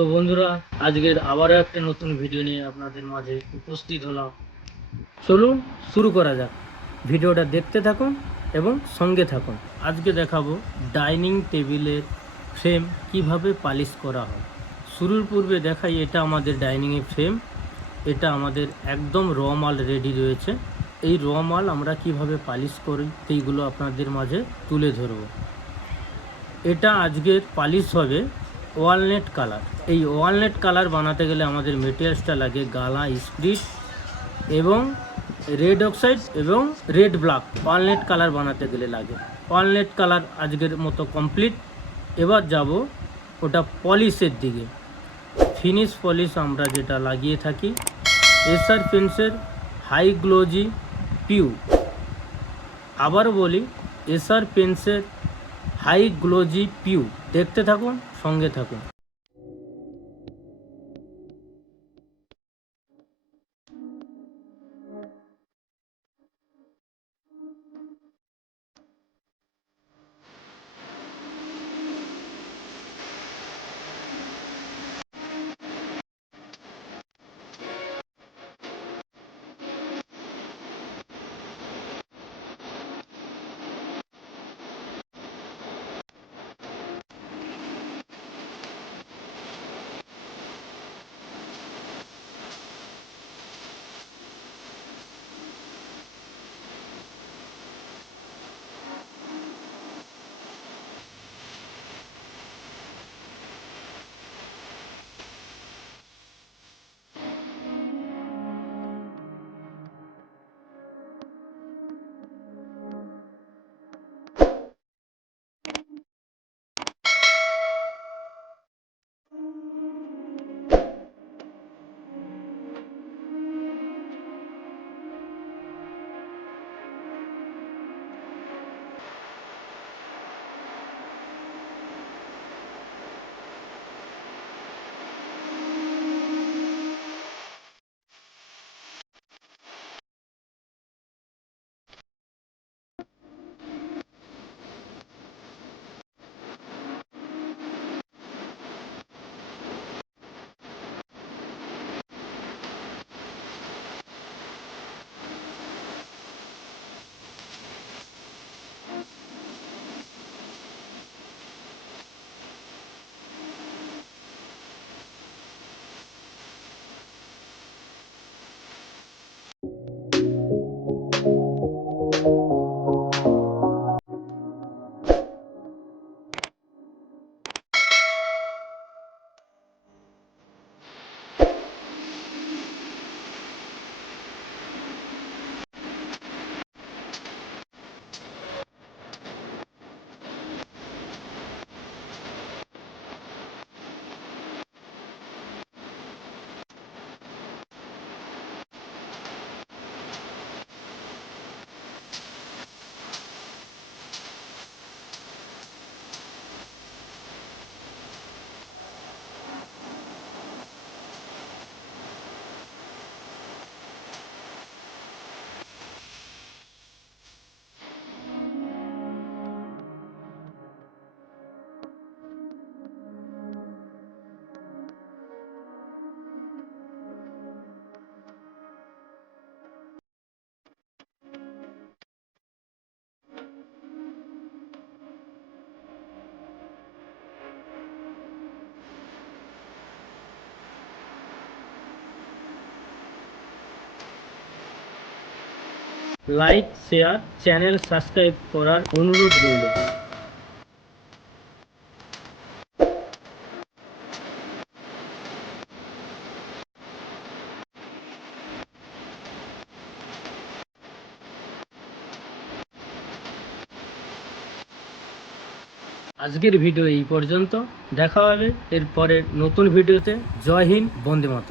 তো বন্ধুরা, আজকের আবারও একটা নতুন ভিডিও নিয়ে আপনাদের মাঝে উপস্থিত হলাম। চলুন শুরু করা যাক। ভিডিওটা দেখতে থাকুন এবং সঙ্গে থাকুন। আজকে দেখাবো ডাইনিং টেবিলের ফ্রেম কিভাবে পালিশ করা হয়। শুরুর পূর্বে দেখাই, এটা আমাদের ডাইনিংয়ের ফ্রেম। এটা আমাদের একদম র মাল রেডি রয়েছে। এই র মাল আমরা কিভাবে পালিশ করি সেইগুলো আপনাদের মাঝে তুলে ধরব। এটা আজকের পালিশ হবে ওয়ালনেট কালার। এই ওয়ালনেট কালার বানাতে গেলে আমাদের মেটেরিয়ালসটা লাগে গালা স্প্রিট এবং রেড অক্সাইড এবং রেড ব্ল্যাক। ওয়ালনেট কালার বানাতে গেলে লাগে। ওয়ালনেট কালার আজকের মতো কমপ্লিট। এবার যাব ওটা পলিশের দিকে। ফিনিশ পলিশ আমরা যেটা লাগিয়ে থাকি এসআর পেন্টসের হাই গ্লোজি পিউ। আবারও বলি, এসআর পেন্টসের হাই গ্লোজি পিউ। দেখতে থাকুন, সঙ্গে থাকুন। লাইক, শেয়ার, চ্যানেল সাবস্ক্রাইব করার অনুরোধ রইল। আজকের ভিডিও এই পর্যন্ত। দেখা হবে এরপরে নতুন ভিডিওতে। জয় হিন্দ, বন্দে মাতরম।